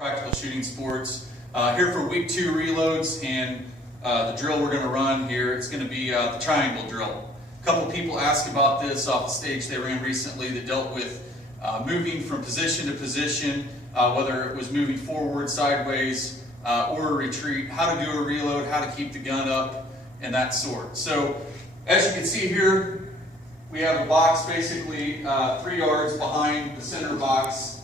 Practical Shooting Sports. Here for week 2 reloads, and the drill we're going to run here, it's going to be the triangle drill. A couple people asked about this off the stage they ran recently that dealt with moving from position to position, whether it was moving forward, sideways, or a retreat, how to do a reload, how to keep the gun up, and that sort. So as you can see here, we have a box basically 3 yards behind the center box,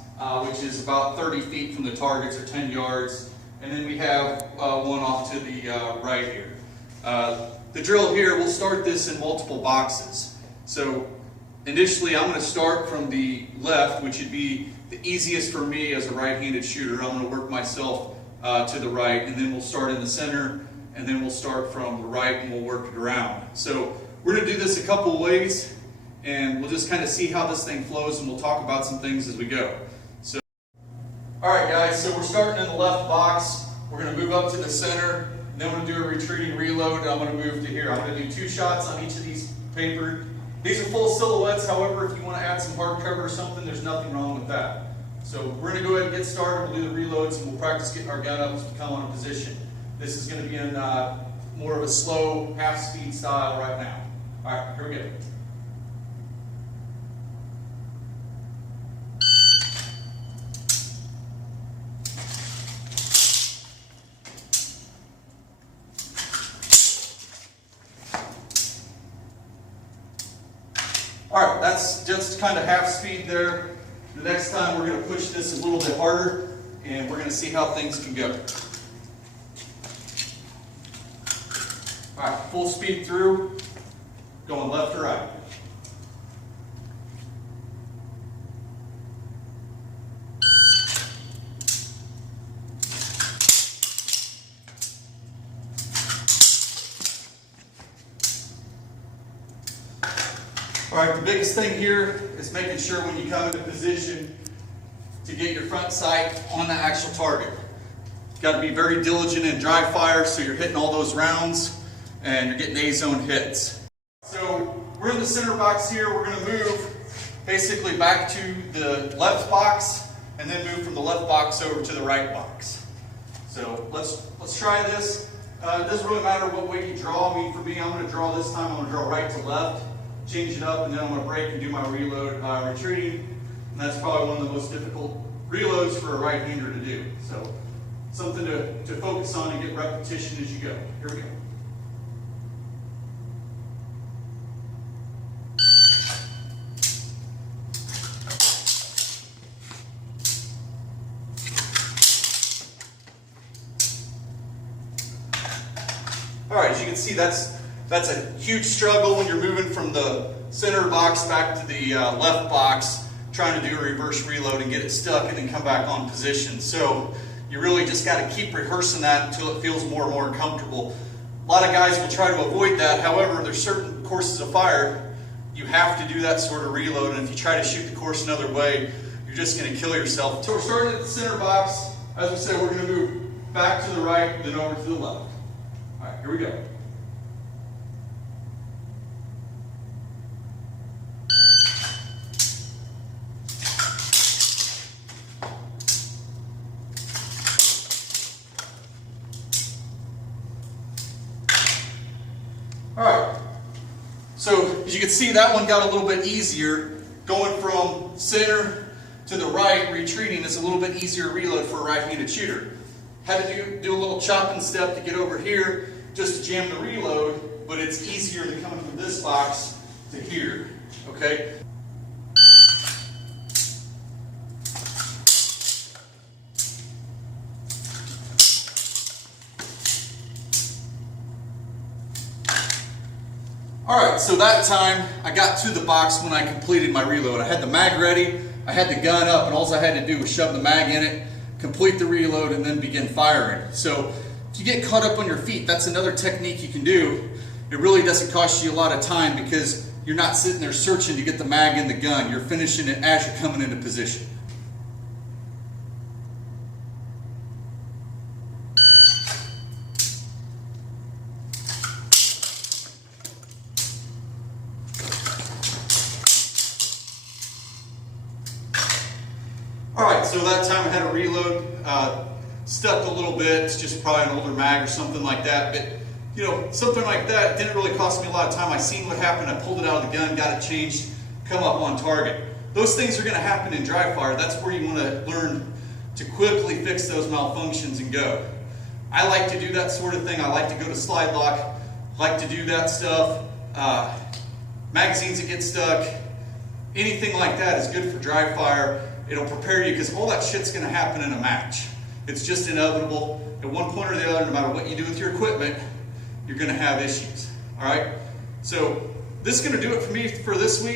which is about 30 feet from the targets, or 10 yards. And then we have one off to the right here. The drill here, we'll start this in multiple boxes. So initially I'm going to start from the left, which would be the easiest for me as a right-handed shooter. I'm going to work myself to the right, and then we'll start in the center, and then we'll start from the right and we'll work it around. So we're going to do this a couple of ways, and we'll just kind of see how this thing flows, and we'll talk about some things as we go. So, alright guys, so we're starting in the left box. We're going to move up to the center, and then we're going to do a retreating reload, and I'm going to move to here. I'm going to do 2 shots on each of these paper. These are full silhouettes, however, if you want to add some hard cover or something, there's nothing wrong with that. So we're going to go ahead and get started. We'll do the reloads, and we'll practice getting our gun up as we come on a position. This is going to be in more of a slow, half-speed style right now. Alright, here we go. Alright, that's just kind of half speed there. The next time we're going to push this a little bit harder, and we're going to see how things can go. Alright, full speed through, going left to right. Alright, the biggest thing here is making sure when you come into position to get your front sight on the actual target. You've got to be very diligent in dry fire, so you're hitting all those rounds and you're getting A-zone hits. So we're in the center box here. We're going to move basically back to the left box, and then move from the left box over to the right box. So let's try this. It doesn't really matter what way you draw. I mean, for me, I'm going to draw this time. I'm going to draw right to left, change it up, and then I'm going to break and do my reload retreating. And that's probably one of the most difficult reloads for a right-hander to do. So something to focus on and get repetition as you go. Here we go. Alright, as you can see, that's a huge struggle when you're moving from the center box back to the left box, trying to do a reverse reload and get it stuck and then come back on position. So you really just got to keep rehearsing that until it feels more and more comfortable. A lot of guys will try to avoid that. However, there's certain courses of fire you have to do that sort of reload, and if you try to shoot the course another way, you're just going to kill yourself. So we're starting at the center box. As we said, we're going to move back to the right, then over to the left. Alright, here we go. Alright, so as you can see, that one got a little bit easier. Going from center to the right, retreating, is a little bit easier reload for a right-handed shooter. Had to do a little chopping step to get over here just to jam the reload, but it's easier than coming from this box to here, okay? Alright, so that time I got to the box when I completed my reload. I had the mag ready, I had the gun up, and all I had to do was shove the mag in it, complete the reload, and then begin firing. So if you get caught up on your feet, that's another technique you can do. It really doesn't cost you a lot of time because you're not sitting there searching to get the mag in the gun. You're finishing it as you're coming into position. Alright, so that time I had a reload, stuck a little bit. It's just probably an older mag or something like that. But you know, something like that didn't really cost me a lot of time. I seen what happened. I pulled it out of the gun, got it changed, come up on target. Those things are going to happen in dry fire. That's where you want to learn to quickly fix those malfunctions and go. I like to do that sort of thing. I like to go to slide lock, like to do that stuff. Magazines that get stuck, anything like that is good for dry fire. It'll prepare you because all that shit's going to happen in a match. It's just inevitable. At one point or the other, no matter what you do with your equipment, you're going to have issues. All right? So this is going to do it for me for this week.